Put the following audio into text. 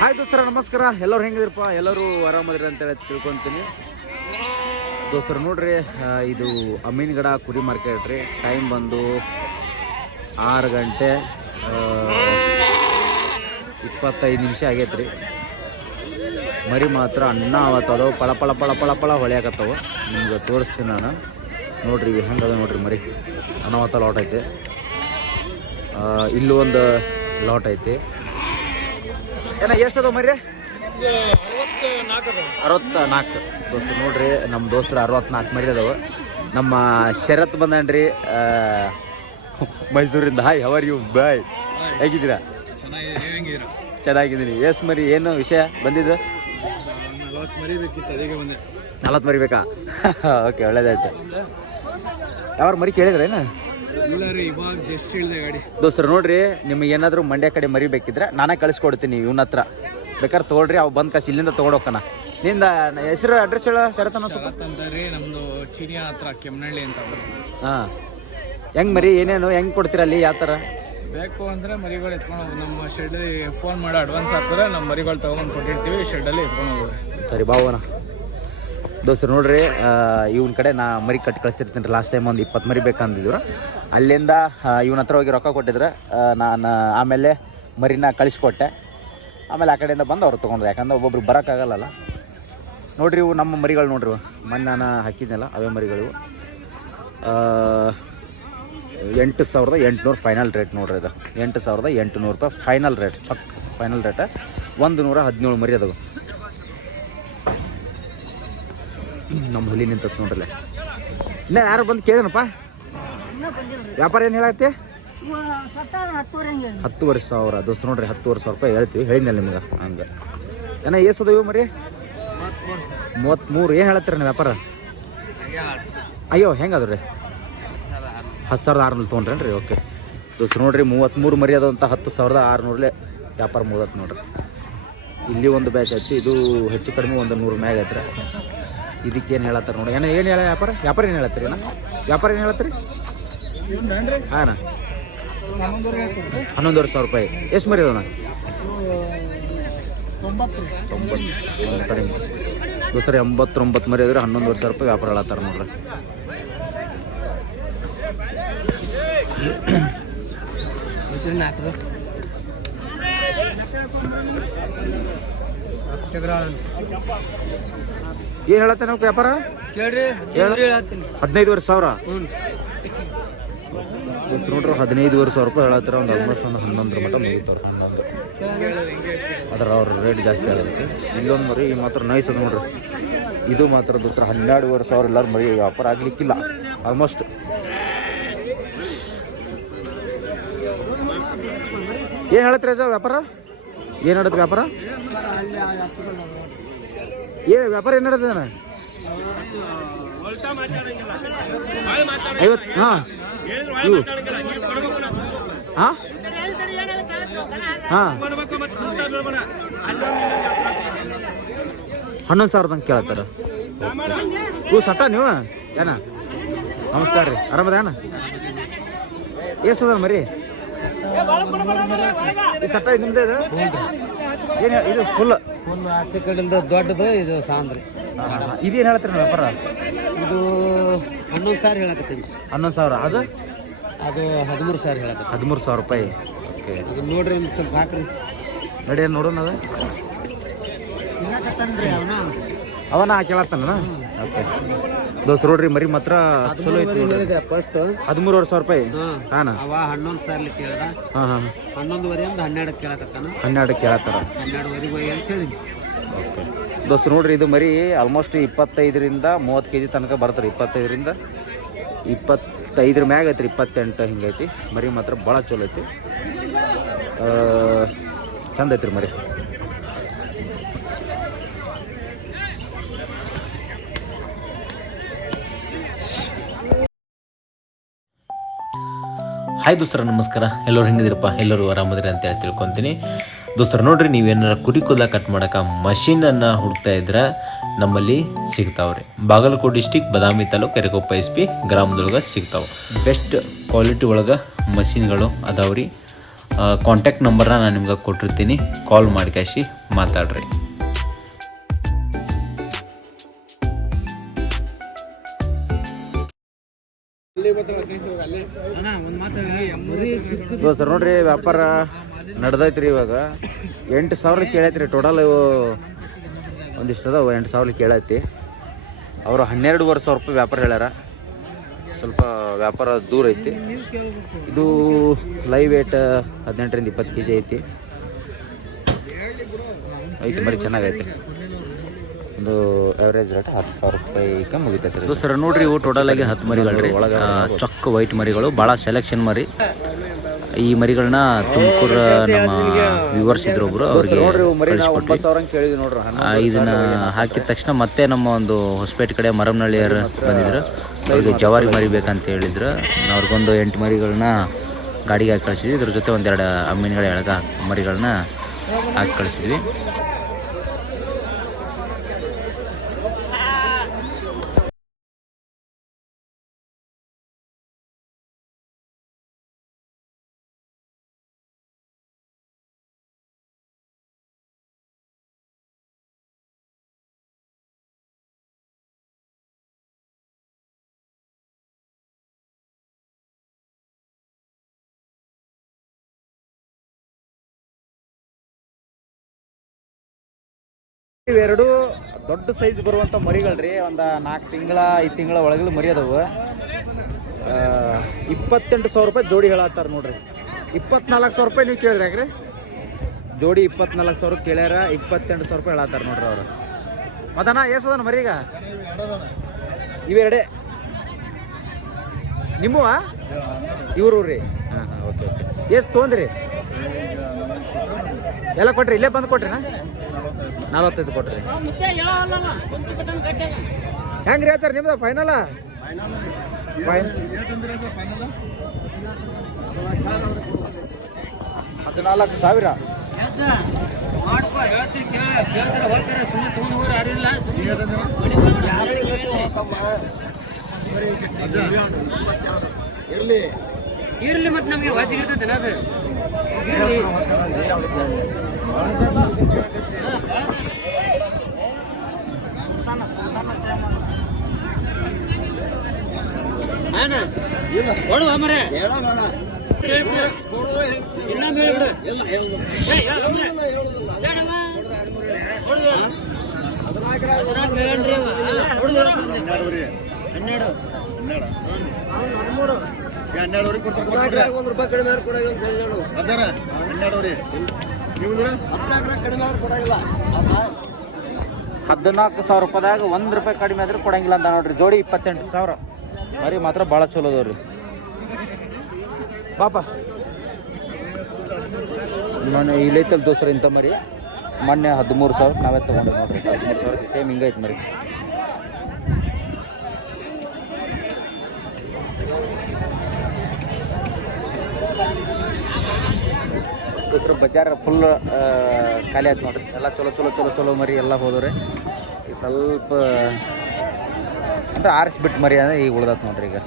Hi ದೋಸ್ತರ ನಮಸ್ಕಾರ. ಎಲ್ಲರೂ ಹೆಂಗಿದಿರಪ್ಪ? ಎಲ್ಲರೂ ಆರಾಮದಿರಿ ಅಂತೇಳಿ ತಿಳ್ಕೊತೀನಿ ದೋಸ್ತರು. ನೋಡ್ರಿ, ಇದು ಅಮೀನ್ಗಡ ಕುರಿ ಮಾರ್ಕೆಟ್ ರೀ. ಟೈಮ್ ಬಂದು 6 ಗಂಟೆ 25 ನಿಮಿಷ ಆಗೈತೆ ರೀ. ಮರಿ ಮಾತ್ರ ಅನ್ನ ಅವತ್ತದವು ಪಳ ಪಳ ಪಳ ಪಳ ಪಳ ಹೊಳೆಯಾಕತ್ತವು. ನಿಮ್ಗೆ ತೋರಿಸ್ತೀನಿ ನಾನು. ನೋಡ್ರಿ ಇವು ಹೆಂಗದ ನೋಡ್ರಿ ಮರಿ. ಅನಾವತ್ತ ಲಾಟ್ ಐತೆ. ಇಲ್ಲೂ ಒಂದು ಲಾಟ್ ಐತಿ. ಏನ ಎಷ್ಟು ಅದಾವ ಮರಿ? 64 ದೋಸ್ತರು. ನೋಡ್ರಿ ನಮ್ಮ ದೋಸ್ತರು 64 ಮರಿ ಅದಾವ. ನಮ್ಮ ಶರತ್ ಬಂದನ್ರಿ ಮೈಸೂರಿಂದ. Hi, how are you boy? ಹೇಗಿದ್ದೀರಾ? ಚೆನ್ನಾಗಿದ್ದೀನಿ. ಎಸ್ ಮರಿ ಏನು ವಿಷಯ ಬಂದಿದ್ದು? 40 ಮರಿ ಬೇಕಾ? ಓಕೆ, ಒಳ್ಳೇದಾಯ್ತು. ಯಾವ ಮರಿ ಕೇಳಿದ್ರೇನು ದೋಸ್ತರು? ನೋಡ್ರಿ, ನಿಮಗೆ ಏನಾದರೂ ಮಂಡ್ಯ ಕಡೆ ಮರಿ ಬೇಕಿದ್ರೆ ನಾನೇ ಕಳಿಸ್ಕೊಡ್ತೀನಿ ಇವನ ಹತ್ರ. ಬೇಕಾದ್ರೆ ತೊಗೊಳ್ರಿ, ಅವು ಬಂದು ಕಾಸು ಇಲ್ಲಿಂದ ತೊಗೊಂಡೋಕ್ಕನ. ನಿಂದ ಹೆಸರು ಅಡ್ರೆಸ್ ಹೇಳ. ಶರತ್ ಅಂತಾರಿ, ನಮ್ದು ಚೀನಿಯಾ ಹತ್ರ ಕೆಮ್ಮನಹಳ್ಳಿ ಅಂತ. ಹಾಂ, ಹೆಂಗೆ ಮರಿ ಏನೇನು ಹೆಂಗೆ ಕೊಡ್ತೀರ ಅಲ್ಲಿ? ಯಾವ ಥರ ಬೇಕು ಅಂದರೆ ಮರಿಗಳು ಎತ್ಕೊಂಡು ನಮ್ಮ ಶೆಡ್ಡಲ್ಲಿ ಫೋನ್ ಮಾಡಿ ಅಡ್ವಾನ್ಸ್ ಹಾಕಿದ್ರೆ ನಮ್ಮ ಮರಿಗಳು ತೊಗೊಂಡು ಕೊಟ್ಟಿರ್ತೀವಿ. ಶೆಡ್ಡಲ್ಲಿ ಎತ್ಕೊಂಡು ಹೋಗ್ರಿ. ಸರಿ, ಬಾವನ ದೋಸ್ತರು. ನೋಡ್ರಿ, ಇವನ ಕಡೆ ನಾ ಮರಿ ಕಟ್ಟಿ ಕಳಿಸ್ತಿರ್ತೀನಿ ರೀ. ಲಾಸ್ಟ್ ಟೈಮ್ ಒಂದು 20 ಮರಿ ಬೇಕಂದಿದ್ರು. ಅಲ್ಲಿಂದ ಇವನ ಹತ್ರ ಹೋಗಿ ರೊಕ್ಕ ಕೊಟ್ಟಿದ್ರೆ ನಾನು ಆಮೇಲೆ ಮರಿನ ಕಳಿಸ್ಕೊಟ್ಟೆ. ಆಮೇಲೆ ಆ ಕಡೆಯಿಂದ ಬಂದು ಅವ್ರು ತೊಗೊಂಡ್ರು. ಯಾಕಂದ್ರೆ ಒಬ್ಬೊಬ್ರು ಬರೋಕ್ಕಾಗಲ್ಲ. ನೋಡ್ರಿ, ಇವು ನಮ್ಮ ಮರಿಗಳು ನೋಡ್ರಿ. ಮೊನ್ನೆ ನಾನು ಹಾಕಿದ್ನಲ್ಲ ಅವೇ ಮರಿಗಳು. 8,800 ಫೈನಲ್ ರೇಟ್ ನೋಡ್ರಿ. ಇದು 8,800 ರೂಪಾಯಿ ಫೈನಲ್ ರೇಟ್. ಚಕ್ ಫೈನಲ್ ರೇಟ. 117 ಮರಿ ಅದಾವೆ. ನಮ್ಮ ಹುಲಿ ನಿಂತತ್ ನೋಡ್ರಲ್ಲ. ಇನ್ನ ಯಾರು ಬಂದು ಕೇಳೇನಪ್ಪ? ವ್ಯಾಪಾರ ಏನು ಹೇಳತ್ತೆ? 10,000 ದೋಸ್ತ. ನೋಡ್ರಿ, 10,000 ರೂಪಾಯಿ ಹೇಳ್ತೀವಿ. ಹೇಳಿದ್ನಲ್ಲ ನಿಮ್ಗೆ. ಹಂಗೆ ಏನೋ ಏಸದವು ಮರಿ? 33. ಏನು ಹೇಳತ್ತೀರ ನೀವು ವ್ಯಾಪಾರ? ಅಯ್ಯೋ, ಹೆಂಗದು ರೀ? 10,600 ತೊಗೊಂಡ್ರೇನ್ರಿ? ಓಕೆ ದೋಸ್ತ. ನೋಡ್ರಿ, 33 ಮರಿ ಅದಂತ 10,600 ವ್ಯಾಪಾರ ಮುಗತ್ ನೋಡ್ರಿ. ಇಲ್ಲಿ ಒಂದು ಬ್ಯಾಚ್ ಐತಿ. ಇದು ಹೆಚ್ಚು ಕಡಿಮೆ ಒಂದು 100 ಮ್ಯಾಗ ಐತ್ರಿ. ಇದಕ್ಕೇನು ಹೇಳತ್ತಾರೆ ನೋಡಿ. ಏನು ಹೇಳ ವ್ಯಾಪಾರ? ವ್ಯಾಪಾರ ಏನು ಹೇಳತ್ತೀರಿ? ವ್ಯಾಪಾರ ಏನು ಹೇಳತ್ತೀರಿ? ಹಾಂ, 11,500 ರೂಪಾಯಿ. ಎಷ್ಟು ಮರಿ ಅದ? 90 ಕಡಿಮೆ ದೋಸ್ತರ. 89 ಮರಿ ಅದ್ರೆ 11,500 ರೂಪಾಯಿ ವ್ಯಾಪಾರ ಹೇಳತ್ತಾರೆ ನೋಡ್ರಿ. ಏನು ಹೇಳತ್ತೆ ನಾವು ವ್ಯಾಪಾರ? 15,500. ನೋಡ್ರಿ, 15,500 ರೂಪಾಯಿ ಹೇಳತ್ತಾರೆ. ಒಂದು ಆಲ್ಮೋಸ್ಟ್ ಒಂದು 11 ಮಟ್ಟ ಮುಗಿತವ್ರು. 11 ಅದ್ರ ಅವ್ರ ರೇಟ್ ಜಾಸ್ತಿ ಆಗುತ್ತೆ. ಇಲ್ಲೊಂದು ಮರಿ ಮಾತ್ರ ನೈಸ್ ಅದ ನೋಡ್ರಿ. ಇದು ಮಾತ್ರ ದೋಸ್ತರ 12,500 ಎಲ್ಲರೂ ಮರಿ ವ್ಯಾಪಾರ ಆಗ್ಲಿಕ್ಕಿಲ್ಲ ಆಲ್ಮೋಸ್ಟ್. ಏನು ಹೇಳತ್ರಿ ಅಜ್ಜ ವ್ಯಾಪಾರ? ಏನು ಹೇಳತ್ತೆ ವ್ಯಾಪಾರ? ವ್ಯಾಪಾರ ಏನು ನಡೆದ? 50. ಹಾಂ, ಇವು ಹಾಂ ಹಾಂ 11,000 ತನಕ ಕೇಳತ್ತಾರ. ಇವು ಸಟ್ಟ ನೀವು ಏನ? ನಮಸ್ಕಾರ ರೀ, ಆರಾಮದ ಏನ? ಎಷ್ಟದ ಮರಿ? ಈ ಸಟ್ಟ ನಿಮ್ದು ಇದು? ಏನು ಇದು ಫುಲ್ ಆಚೆ ಕಡೆಯಿಂದ ದೊಡ್ಡದು, ಇದು ಸಾಂದ್ರಿ. ಇದೇನು ಹೇಳ್ತೀರಿ ನೀವು ವ್ಯಾಪಾರ? ಇದು 11,000 ಹೇಳಕತ್ತೀನಿ. 11,000. ಅದು 13,000 ಹೇಳಕತ್ತೀನಿ. 13,000 ರೂಪಾಯಿ. ಓಕೆ, ಅದು ನೋಡ್ರಿ, ಒಂದು ಸ್ವಲ್ಪ ಹಾಕ್ರಿ. ನಡಿ ನೋಡೋಣ. ಅದು ಅವನ ಕೇಳತ್ತಾನ. ಓಕೆ ದೋಸ್ತ. ನೋಡ್ರಿ, ಮರಿ ಮಾತ್ರ ಚಲೋ ಐತಿ. ಫಸ್ಟ್ 13,500 ರೂಪಾಯಿ. ಹಾಂ, ಅವ 11,000 ಕೇಳ್ದ. ಹಾಂ ಹಾಂ 11,500 12 ಕೇಳಕತ್ತಾನ. 12 ಕೇಳತ್ತಾರ. 12,500 ಅಂತ ಹೇಳಿ. ಓಕೆ ದೋಸ್ತ. ನೋಡ್ರಿ, ಇದು ಮರಿ ಆಲ್ಮೋಸ್ಟ್ 25ರಿಂದ 30 kg ತನಕ ಬರ್ತಾರೆ. 25ರಿಂದ 25 ಮ್ಯಾಗ ಐತ್ರಿ. 28 ಹಿಂಗೈತಿ. ಮರಿ ಮಾತ್ರ ಭಾಳ ಚಲೋ ಐತಿ. ಚಂದ ಐತ್ರಿ ಮರಿ. ಹಾಯ್ ದೋಸ್ತರ, ನಮಸ್ಕಾರ. ಎಲ್ಲರೂ ಹೆಂಗಿದಿರಪ್ಪ? ಎಲ್ಲರೂ ಆರಾಮದಿರಿ ಅಂತೇಳಿ ತಿಳ್ಕೊತೀನಿ ದೋಸ್ತರ. ನೋಡ್ರಿ, ನೀವೇನಾರ ಕುರಿ ಕೂದಲ ಕಟ್ ಮಾಡೋಕೆ ಮಷೀನನ್ನು ಹುಡುಕ್ತಾ ಇದ್ರೆ ನಮ್ಮಲ್ಲಿ ಸಿಗ್ತಾವ್ರಿ. ಬಾಗಲಕೋಟೆ ಡಿಸ್ಟಿಕ್ ಬದಾಮಿ ತಾಲೂಕು ಎರಕೊಪ್ಪ SP ಗ್ರಾಮದೊಳಗೆ ಸಿಗ್ತಾವೆ. ಬೆಸ್ಟ್ ಕ್ವಾಲಿಟಿ ಒಳಗೆ ಮಷಿನ್ಗಳು ಅದಾವ್ರಿ. ಕಾಂಟ್ಯಾಕ್ಟ್ ನಂಬರ್ನ ನಾನು ನಿಮ್ಗೆ ಕೊಟ್ಟಿರ್ತೀನಿ, ಕಾಲ್ ಮಾಡಿ ಕ್ಯಾಶಿ ಮಾತಾಡ್ರಿ. ಸರ್ ನೋಡ್ರಿ ವ್ಯಾಪಾರ ನಡೆದೈತ್ರಿ. ಇವಾಗ 8,000 ಕೇಳೈತ್ರಿ ಟೋಟಲ್. ಇವು ಒಂದಿಷ್ಟು ಅದಾವ 8,000 ಕೇಳೈತಿ. ಅವರು 12,000 ರೂಪಾಯಿ ವ್ಯಾಪಾರ ಹೇಳ್ಯಾರ. ಸ್ವಲ್ಪ ವ್ಯಾಪಾರ ದೂರ ಐತಿ. ಇದು ಲೈವ್ ವೇಟ್ 18ರಿಂದ 20 kg ಐತಿ. ಮರಿ ಚೆನ್ನಾಗೈತಿ. ಒಂದು ಆವ್ರೇಜ್ ರೇಟ್ 10,000 ರೂಪಾಯಿಗೆ ಮುಗಿತೈತೆ ರೀ. ದೋಸ್ತರ ನೋಡ್ರಿ, ಇವು ಟೋಟಲ್ ಆಗಿ 10 ಮರಿಗಳು ಒಳಗೆ ಚೊಕ್ಕ ವೈಟ್ ಮರಿಗಳು, ಭಾಳ ಸೆಲೆಕ್ಷನ್ ಮರಿ. ಈ ಮರಿಗಳನ್ನ ತುಮಕೂರು ನಮ್ಮ ವ್ಯೂವರ್ಸ್ ಇದ್ರು ಒಬ್ರು, ಅವ್ರಿಗೆ ಕಳಿಸ್ಕೊಟ್ರಿ. ಇದನ್ನ ಹಾಕಿದ ತಕ್ಷಣ ಮತ್ತೆ ನಮ್ಮ ಒಂದು ಹೊಸಪೇಟೆ ಕಡೆ ಮರಮನಹಳ್ಳಿಯರು ಬಂದಿದ್ರು. ಅವ್ರಿಗೆ ಜವಾರಿ ಮರಿ ಬೇಕಂತ ಹೇಳಿದ್ರು. ಅವ್ರಿಗೊಂದು 8 ಮರಿಗಳನ್ನ ಗಾಡಿಗೆ ಹಾಕಿ ಕಳಿಸಿದ್ವಿ. ಇದ್ರ ಜೊತೆ ಒಂದೆರಡು ಅಮ್ಮಿನಗಳ ಎಳಗ ಮರಿಗಳನ್ನ ಹಾಕಿ ಕಳಿಸಿದ್ವಿ. ಇವೆರಡು ದೊಡ್ಡ ಸೈಜ್ ಬರುವಂಥ ಮರಿಗಳ್ರಿ. ಒಂದು 4 ತಿಂಗಳ 5 ತಿಂಗಳ ಒಳಗಲ್ಲಿ ಮರಿ ಅದಾವು. 28,000 ರೂಪಾಯಿ ಜೋಡಿ ಹೇಳತ್ತಾರ ನೋಡ್ರಿ. 24,000 ರೂಪಾಯಿ ನೀವು ಕೇಳಿದ್ರಿ ಯಾಕ್ರಿ? ಜೋಡಿ 24,000 ಕೇಳ್ಯಾರ. 28,000 ರೂಪಾಯಿ ಹೇಳತ್ತಾರ ನೋಡ್ರಿ ಅವರು. ಮತ್ತಣ್ಣ ಎಷ್ಟದನ ಮರಿಗ? ಇವೆರಡೇ ನಿಮ್ಮವ? ಇವರು ರೀ. ಹಾಂ ಹಾಂ, ಓಕೆ ಓಕೆ. ಎಷ್ಟು ತೊಗೊಂದ್ರಿ? ಎಲ್ಲ ಕೊಟ್ರಿ? ಇಲ್ಲೇ ಬಂದು ಕೊಟ್ರಿನಾ? 45 ಕೊಟ್ರಿ. ಹೆಂಗ್ರಿ ಆಚಾರ ನಿಮ್ದು ಫೈನಲ್? 14,000. ಇರ್ಲಿ ಮತ್ತೆ ನಮಗೆ ವಾಚಿಗಿರ್ತೈತೆ ಅದು. $14,000 ರೂಪಾಯಿದಾಗ 1 ರೂಪಾಯಿ ಕಡಿಮೆ ಆದ್ರೆ ಕೊಡಂಗಿಲ್ಲ ಅಂತ ನೋಡ್ರಿ. ಜೋಡಿ 28,000. ಮರಿ ಮಾತ್ರ ಭಾಳ ಚಲೋ ಅದಾವ್ರಿ. ಪಾಪ ನಾನು ಇಲ್ಲೈತಲ್ ದೋಸ್ತರ ಇಂಥ ಮರಿ ಮೊನ್ನೆ 13,000 ನಾವೇ ತೊಗೊಂಡು ನೋಡ್ರಿ. 13,000 ಸೇಮ್ ಹಿಂಗೈತೆ ಮರಿ. ದೋಸ್ರ ಬಜಾರ್ ಫುಲ್ ಖಾಲಿ ಆಯ್ತು ನೋಡ್ರಿ. ಎಲ್ಲ ಚಲೋ ಚಲೋ ಚಲೋ ಚಲೋ ಮರಿ ಎಲ್ಲ ಹೋದವ್ರಿ. ಈಗ ಸ್ವಲ್ಪ ಅಂದ್ರೆ ಆರಿಸ್ಬಿಟ್ಟು ಮರಿ ಅಂದರೆ ಈಗ ಉಳ್ದತ್ ನೋಡ್ರಿ ಈಗ.